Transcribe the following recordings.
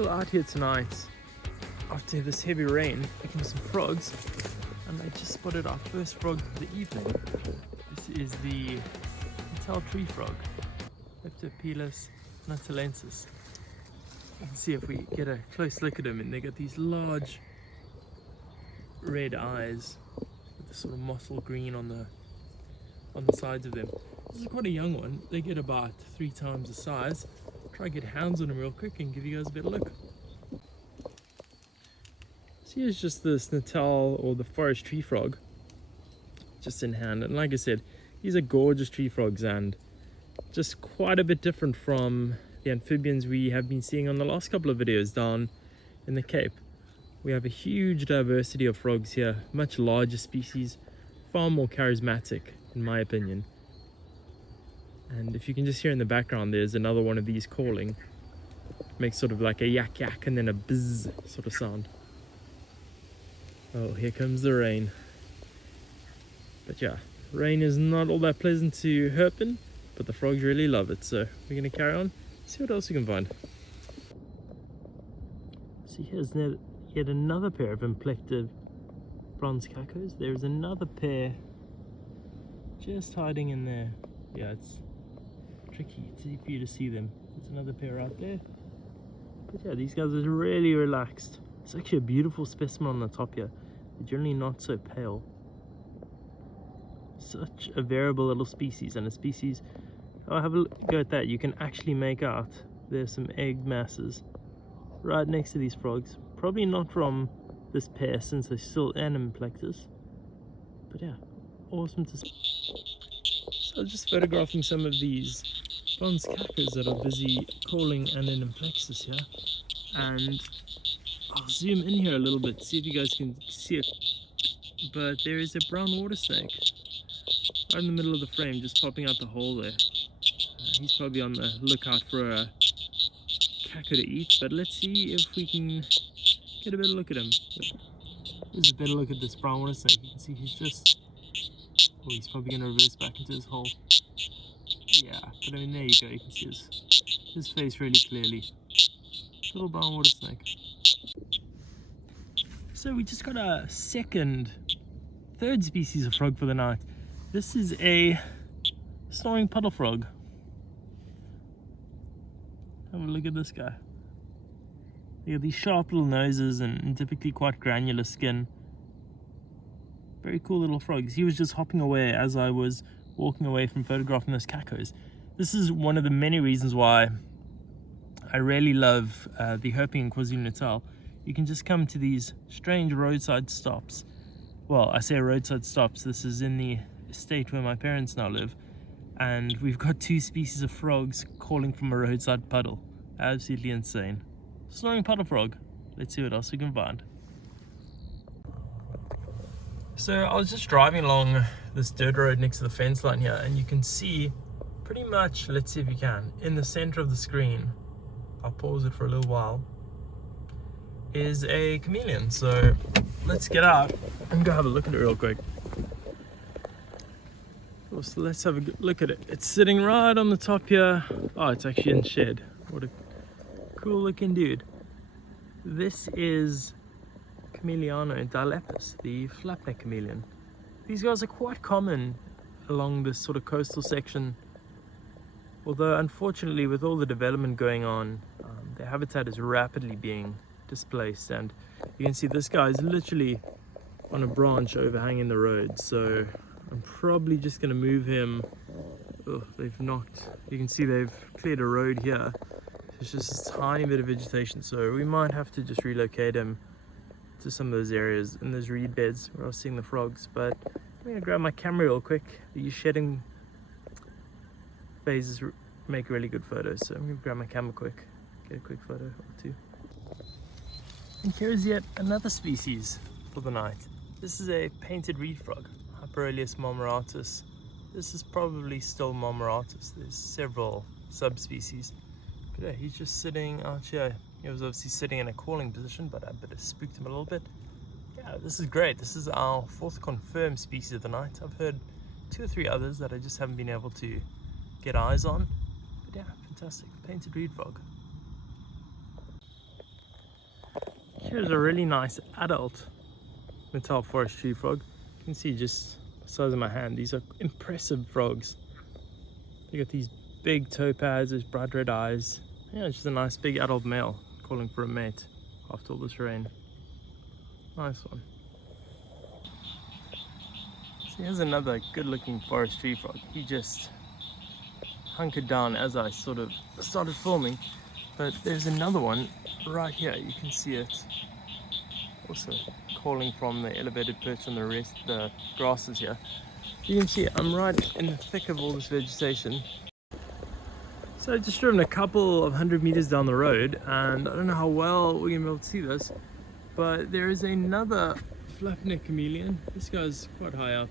still out here tonight after this heavy rain looking for some frogs, and I just spotted our first frog of the evening. This is the Natal tree frog, Herping natalensis. You can see if we get a close look at them, and they got these large red eyes with the sort of mottled green on the sides of them. This is quite a young one. They get about 3 times the size. Try to get hands on them real quick and give you guys a better look. So here's just this Natal, or the forest tree frog, just in hand. And like I said, these are gorgeous tree frogs and just quite a bit different from the amphibians we have been seeing on the last couple of videos down in the Cape. We have a huge diversity of frogs here, much larger species, far more charismatic in my opinion. And if you can just hear in the background, there's another one of these calling. Makes sort of like a yak yak and then a bzz sort of sound. Oh, here comes the rain. But yeah, rain is not all that pleasant to Herping, but the frogs really love it. So we're going to carry on, see what else we can find. See, here's yet another pair of implective bronze cacos. There's another pair just hiding in there. Yeah, it's tricky for you to see them. There's another pair out there. But yeah, these guys are really relaxed. It's actually a beautiful specimen on the top here. They're generally not so pale. Such a variable little species, and a species, oh, have a go at that. You can actually make out there's some egg masses right next to these frogs. Probably not from this pair since they're still animplectors. But yeah, awesome to see. So just photographing some of these bronze cacos that are busy calling animplexus here, and I'll zoom in here a little bit, see if you guys can see it. But there is a brown water snake right in the middle of the frame, just popping out the hole there. He's probably on the lookout for a caco to eat, but let's see if we can get a better look at him. Here's a better look at this brown water snake. You can see he's just, oh, he's probably going to reverse back into his hole. Yeah, but I mean, there you go, you can see his face really clearly. Little brown water snake. So we just got a third species of frog for the night. This is a snoring puddle frog. Have a look at this guy. They have these sharp little noses and typically quite granular skin. Very cool little frogs. He was just hopping away as I was walking away from photographing those cacos. This is one of the many reasons why I really love the Herping in KwaZulu-Natal. You can just come to these strange roadside stops. Well, I say roadside stops, this is in the estate where my parents now live, and we've got 2 species of frogs calling from a roadside puddle. Absolutely insane. Snoring puddle frog. Let's see what else we can find. So I was just driving along this dirt road next to the fence line here, and you can see pretty much, let's see if you can, in the center of the screen, I'll pause it for a little while, is a chameleon. So let's get out and go have a look at it real quick. So let's have a good look at it. It's sitting right on the top here. Oh, it's actually in shed. What a cool looking dude. This is Chameleon dilepus, the flapneck chameleon. These guys are quite common along this sort of coastal section, although unfortunately with all the development going on, their habitat is rapidly being displaced, and you can see this guy is literally on a branch overhanging the road, so I'm probably just going to move him. Oh, you can see they've cleared a road here. There's just a tiny bit of vegetation, so we might have to just relocate him to some of those areas in those reed beds where I was seeing the frogs. But I'm going to grab my camera real quick. These shedding phases make really good photos, so I'm going to grab my camera quick, get a quick photo or 2. And here's yet another species for the night. This is a painted reed frog, Hyperoleus marmoratus. This is probably still marmoratus. There's several subspecies. But yeah, he's just sitting out here. He was obviously sitting in a calling position, but I better spooked him a little bit. Yeah, this is great. This is our 4th confirmed species of the night. I've heard 2 or 3 others that I just haven't been able to get eyes on. But yeah, fantastic. Painted reed frog. Here's a really nice adult Natal forest tree frog. You can see just the size of my hand. These are impressive frogs. They got these big toe pads, those bright red eyes. Yeah, it's just a nice big adult male calling for a mate after all this rain. Nice one. So here's another good looking forest tree frog. He just hunkered down as I sort of started filming, but there's another one right here. You can see it also calling from the elevated perch on the grasses here. You can see I'm right in the thick of all this vegetation. So I just driven a couple of 100 meters down the road, and I don't know how well we're gonna be able to see this, but there is another fluffneck chameleon. This guy's quite high up,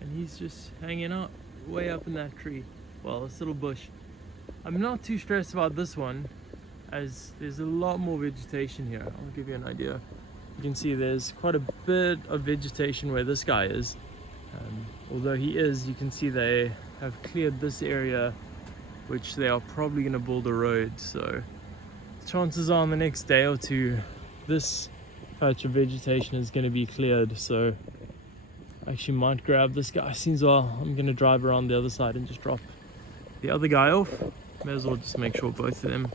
and he's just hanging out way up in that tree. Well, this little bush. I'm not too stressed about this one, as there's a lot more vegetation here. I'll give you an idea. You can see there's quite a bit of vegetation where this guy is. Although he is, you can see they have cleared this area, which they are probably going to build a road. So chances are in the next day or two, this patch of vegetation is going to be cleared. So I actually might grab this guy. Seems well, I'm going to drive around the other side and just drop the other guy off. May as well just make sure both of them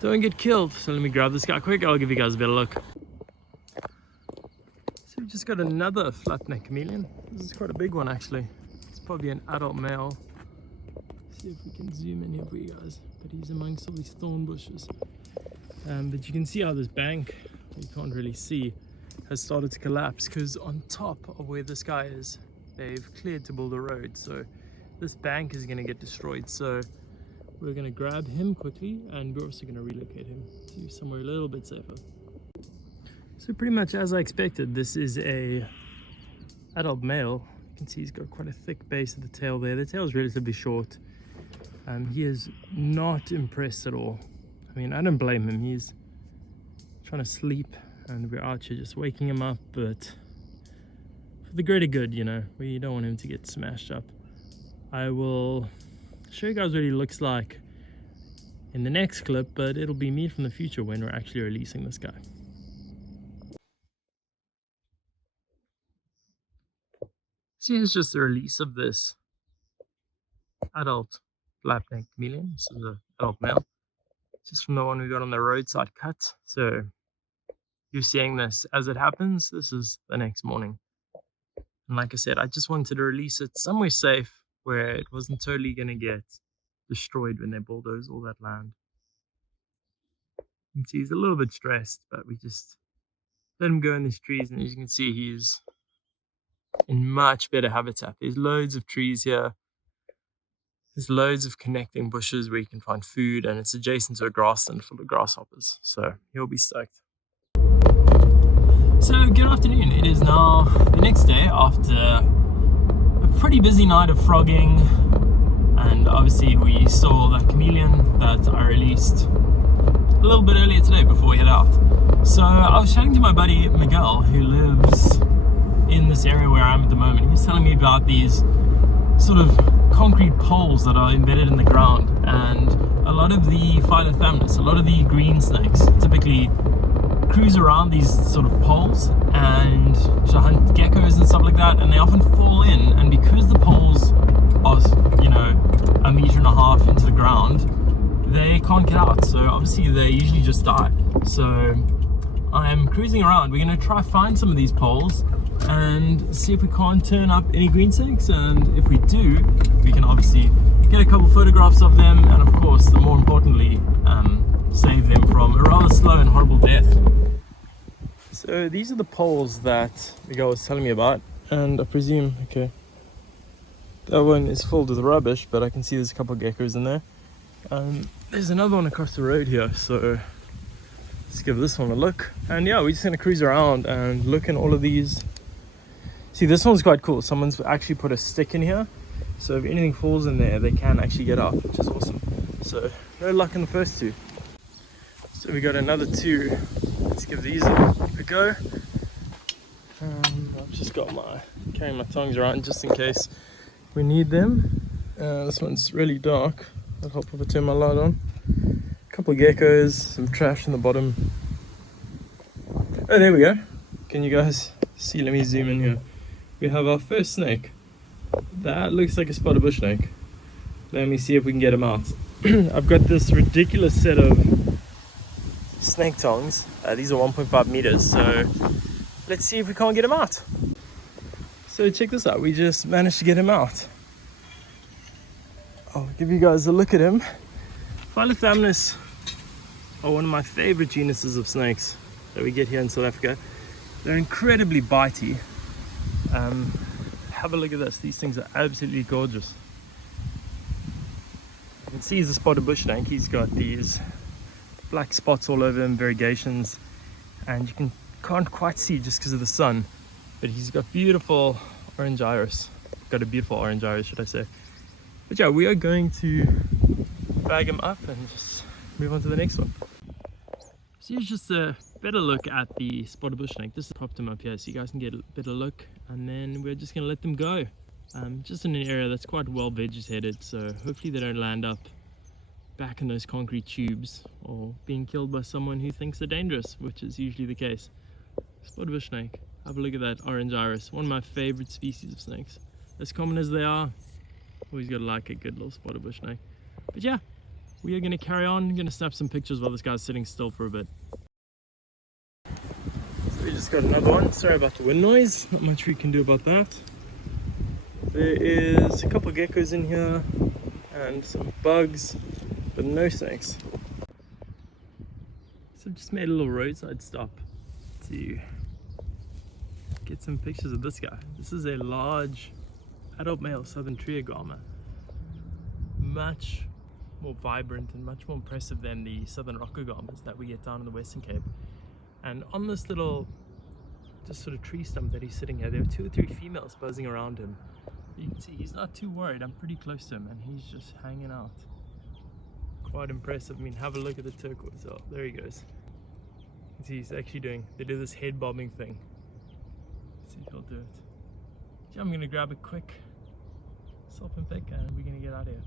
don't get killed. So let me grab this guy quick. I'll give you guys a better look. So we just got another flatneck chameleon. This is quite a big one actually. It's probably an adult male. See if we can zoom in here for you guys. But he's amongst all these thorn bushes. But you can see how this bank, you can't really see, has started to collapse, because on top of where this guy is, they've cleared to build a road. So this bank is going to get destroyed. So we're going to grab him quickly, and we're also going to relocate him to somewhere a little bit safer. So pretty much as I expected, this is a adult male. You can see he's got quite a thick base of the tail there. The tail is relatively short. He is not impressed at all. I mean, I don't blame him. He's trying to sleep, and we're out here just waking him up, but for the greater good, you know, we don't want him to get smashed up. I will show you guys what he looks like in the next clip, but it'll be me from the future when we're actually releasing this guy. So here's just the release of this adult black-necked chameleon. This is an adult male, just from the one we got on the roadside cut. So you're seeing this as it happens. This is the next morning, and like I said, I just wanted to release it somewhere safe where it wasn't totally going to get destroyed when they bulldoze all that land. You can see he's a little bit stressed, but we just let him go in these trees, and as you can see, he's in much better habitat. There's loads of trees here. There's loads of connecting bushes where you can find food, and it's adjacent to a grassland full of grasshoppers, so he'll be stoked. So good afternoon. It is now the next day after a pretty busy night of frogging, and obviously we saw that chameleon that I released a little bit earlier today before we head out. So I was chatting to my buddy Miguel, who lives in this area where I am at the moment. He was telling me about these sort of concrete poles that are embedded in the ground, and a lot of the Phylothamnus, a lot of the green snakes typically cruise around these sort of poles and to hunt geckos and stuff like that, and they often fall in, and because the poles are, you know, 1.5 meters into the ground, they can't get out, so obviously they usually just die. So I'm cruising around. We're going to try find some of these poles and see if we can't turn up any green snakes, and if we do, we can obviously get a couple photographs of them, and of course, the more importantly, save them from a rather slow and horrible death. So these are the poles that the guy was telling me about, and I presume, okay, that one is filled with rubbish, but I can see there's a couple of geckos in there. There's another one across the road here, so let's give this one a look. And yeah, we're just gonna cruise around and look in all of these. See, this one's quite cool. Someone's actually put a stick in here, so if anything falls in there, they can actually get out, which is awesome. So no luck in the first two. So we got another two. Let's give these a go. I've just got carrying my tongs around just in case we need them. This one's really dark. I'll help if I turn my light on. A couple of geckos, some trash in the bottom. Oh, there we go. Can you guys see? Let me zoom in here. We have our first snake. That looks like a spotted bush snake. Let me see if we can get him out. I've got this ridiculous set of snake tongs. These are 1.5 meters, so let's see if we can't get him out. So check this out, we just managed to get him out. I'll give you guys a look at him. Phylothamnus are one of my favorite genuses of snakes that we get here in South Africa. They're incredibly bitey. Have a look at this, these things are absolutely gorgeous. You can see he's a spotted bush snake. He's got these black spots all over him, variegations, and you can't quite see just because of the sun, but he's got beautiful orange iris. Got a beautiful orange iris, should I say. But yeah, we are going to bag him up and just move on to the next one. So here's just a better look at the spotted bush snake. Just propped him up here so you guys can get a better look, and then we're just gonna let them go. Just in an area that's quite well vegetated, so hopefully they don't land up back in those concrete tubes or being killed by someone who thinks they're dangerous, which is usually the case. Spotted bush snake, have a look at that orange iris, one of my favorite species of snakes. As common as they are, always gotta like a good little spotted bush snake. But yeah, we are gonna carry on. I'm gonna snap some pictures while this guy's sitting still for a bit. So we just got another one. Sorry about the wind noise, not much we can do about that. There is a couple of geckos in here and some bugs, but no snakes. So I've just made a little roadside stop to get some pictures of this guy. This is a large adult male southern triagama. Much more vibrant and much more impressive than the southern rockogamas that we get down in the Western Cape. And on this little just sort of tree stump that he's sitting here, there are 2 or 3 females buzzing around him. You can see he's not too worried. I'm pretty close to him and he's just hanging out. Quite impressive. I mean, have a look at the turquoise. Oh, there he goes. You can see he's actually they do this head bobbing thing. Let's see if he'll do it. So I'm gonna grab a quick self and pick and we're gonna get out of here.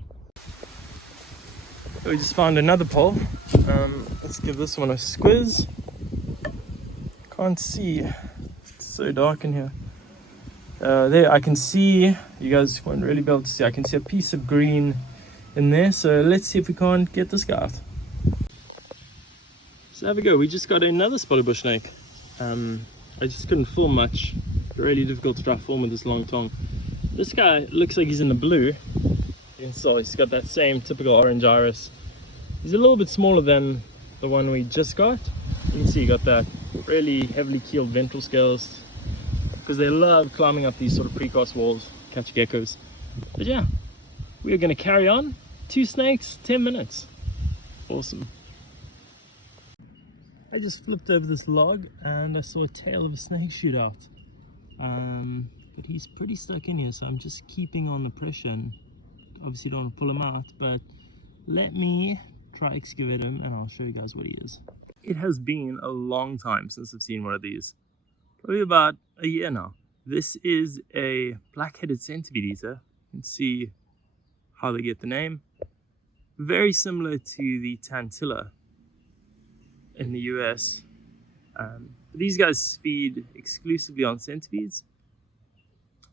So we just found another pole. Let's give this one a squiz. Can't see. It's so dark in here. There I can see, you guys won't really be able to see, I can see a piece of green in there, so let's see if we can't get this guy out. So there we go, we just got another spotted bush snake. I just couldn't film much, really difficult to try to film with this long tongue. This guy looks like he's in the blue. You can see he's got that same typical orange iris. He's a little bit smaller than the one we just got. You can see he got that really heavily keeled ventral scales, because they love climbing up these sort of precast walls, catch geckos. But yeah, we are going to carry on. 2 snakes, 10 minutes. Awesome. I just flipped over this log and I saw a tail of a snake shoot out. But he's pretty stuck in here, so I'm just keeping on the pressure and obviously don't want to pull him out, but let me try excavate him and I'll show you guys what he is. It has been a long time since I've seen one of these. Probably about a year now. This is a black-headed centipede eater. You can see how they get the name. Very similar to the tantilla in the US. These guys feed exclusively on centipedes.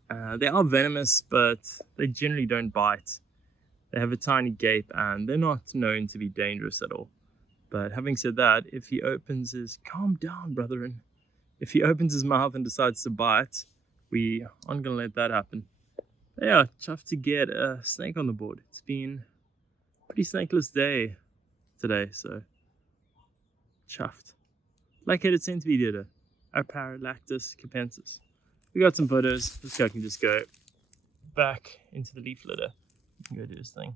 They are venomous, but they generally don't bite. They have a tiny gape and they're not known to be dangerous at all. But having said that, if he opens his... Calm down, brethren. If he opens his mouth and decides to bite, we aren't going to let that happen. But yeah, chuffed to get a snake on the board. It's been a pretty snakeless day today, so chuffed. Black-headed centipede eater, Paralactus capensis. We got some photos. This guy can just go back into the leaf litter. He can go do his thing.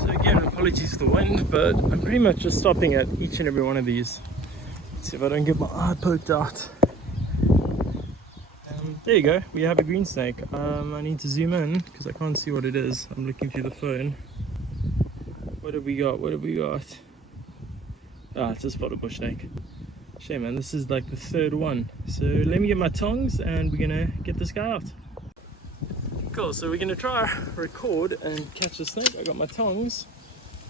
So again, apologies for the wind, but I'm pretty much just stopping at each and every one of these. Let's see if I don't get my eye poked out. There you go, we have a green snake. I need to zoom in because I can't see what it is. I'm looking through the phone. What have we got? What have we got? Ah, it's a spotted bush snake. Shame, man, this is like the 3rd one. So let me get my tongs and we're gonna get this guy out. Cool, so we're gonna try record and catch the snake. I got my tongs.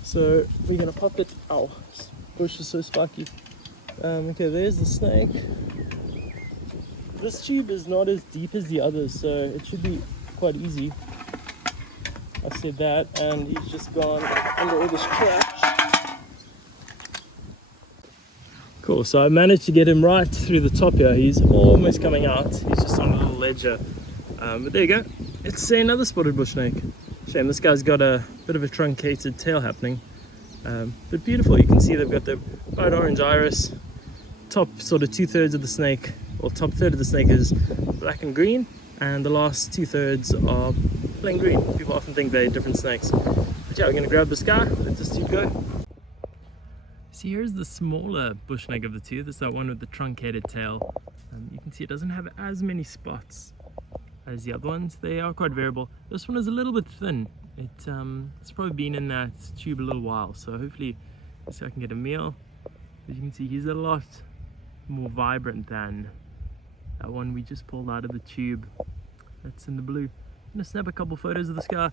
So we're gonna pop it. Ow, this bush is so spiky. Okay, there's the snake. This tube is not as deep as the others, so it should be quite easy. I said that, and he's just gone under all this trash. Cool, so I managed to get him right through the top here. He's almost coming out. He's just on a little ledge here. But there you go. It's another spotted bush snake. Shame this guy's got a bit of a truncated tail happening. But beautiful. You can see they've got the bright orange iris. Top sort of 2/3 of the snake, or top third of the snake is black and green, and the last 2/3 are plain green. People often think they're different snakes. But yeah, we're gonna grab this guy, let this tube go. See, here's the smaller bush snake of the two. This is that one with the truncated tail. You can see it doesn't have as many spots as the other ones. They are quite variable. This one is a little bit thin. It's probably been in that tube a little while, so hopefully this guy can get a meal. As you can see, he's a lot more vibrant than that one we just pulled out of the tube that's in the blue. I'm gonna snap a couple photos of this guy,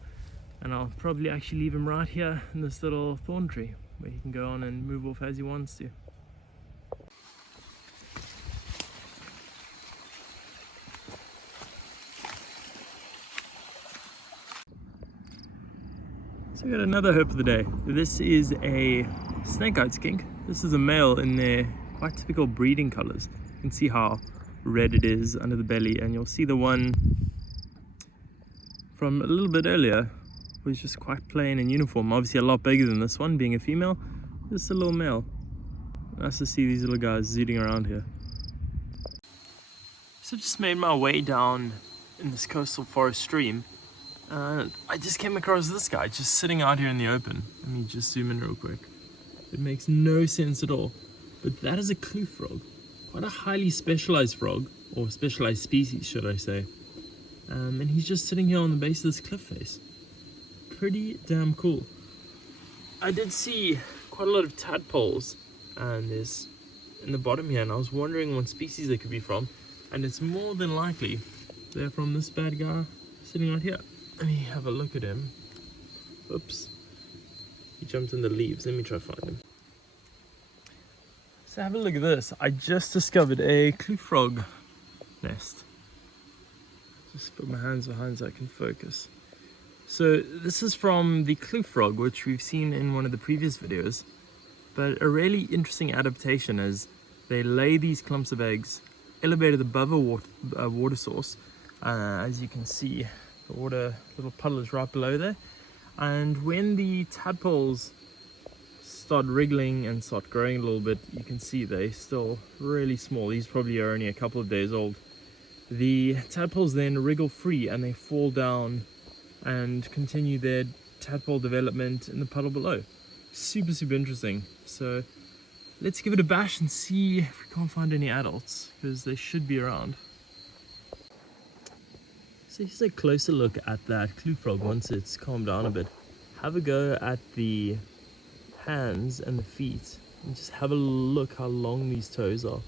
and I'll probably actually leave him right here in this little thorn tree where he can go on and move off as he wants to. So we got another herp of the day. This is a snake-eyed skink. This is a male in their quite typical breeding colors. You can see how red it is under the belly, and you'll see the one from a little bit earlier was just quite plain and uniform. Obviously a lot bigger than this one, being a female. This is a little male. Nice to see these little guys zooting around here. So I've just made my way down in this coastal forest stream, and I just came across this guy just sitting out here in the open. Let me just zoom in real quick. It makes no sense at all. But that is a kloof frog, quite a highly specialized frog, or specialized species should I say. And he's just sitting here on the base of this cliff face. Pretty damn cool. I did see quite a lot of tadpoles, and there's in the bottom here, and I was wondering what species they could be from, and it's more than likely they're from this bad guy sitting right here. Let me have a look at him. Oops, he jumped in the leaves. Let me try to find him. So have a look at this. I just discovered a kloof frog nest. Just put my hands behind so I can focus. So this is from the kloof frog, which we've seen in one of the previous videos. But a really interesting adaptation is they lay these clumps of eggs elevated above a water source. As you can see, the water little puddle is right below there. And when the tadpoles start wriggling and start growing a little bit, you can see they're still really small. These probably are only a couple of days old. The tadpoles then wriggle free and they fall down and continue their tadpole development in the puddle below. Super interesting. So let's give it a bash and see if we can't find any adults, because they should be around. So here's a closer look at that kloof frog once it's calmed down a bit. Have a go at the hands and the feet, and just have a look how long these toes are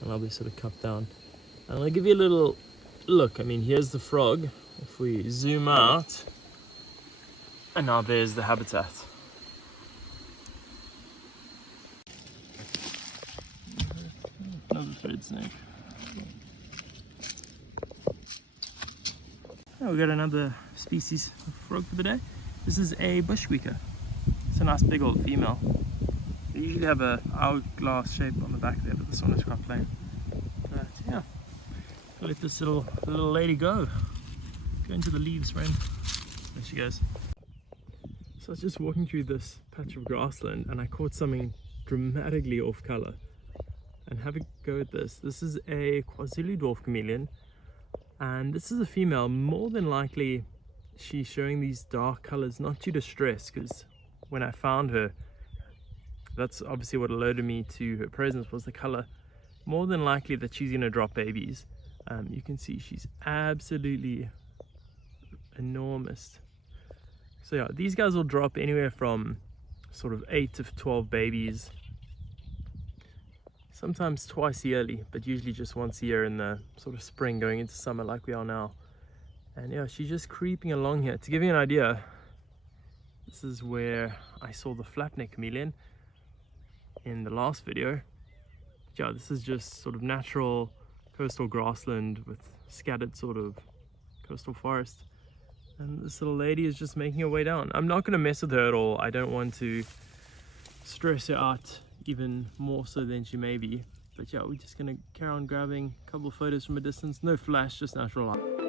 and how they sort of cup down. And I'll give you a little look. I mean, here's the frog. If we zoom out, and now there's the habitat. Another thread snake. Oh, we got another species of frog for the day. This is a bush squeaker. It's a nice big old female. They usually have a hourglass shape on the back there, but this one is quite plain. But yeah, I'll let this little lady go. Go into the leaves, friend. There she goes. So I was just walking through this patch of grassland and I caught something dramatically off color. And have a go at this. This is a KwaZulu dwarf chameleon, and this is a female. More than likely she's showing these dark colors, not due to stress, because when I found her, that's obviously what alerted me to her presence, was the color. More than likely that she's gonna drop babies. You can see she's absolutely enormous. So yeah, these guys will drop anywhere from sort of 8 to 12 babies, sometimes twice yearly, but usually just once a year in the sort of spring going into summer like we are now. And yeah, she's just creeping along here. To give you an idea, This is where I saw the flapneck chameleon in the last video. Yeah, this is just sort of natural coastal grassland with scattered sort of coastal forest. And this little lady is just making her way down. I'm not going to mess with her at all. I don't want to stress her out even more so than she may be. But yeah, we're just going to carry on grabbing a couple of photos from a distance. No flash, just natural light.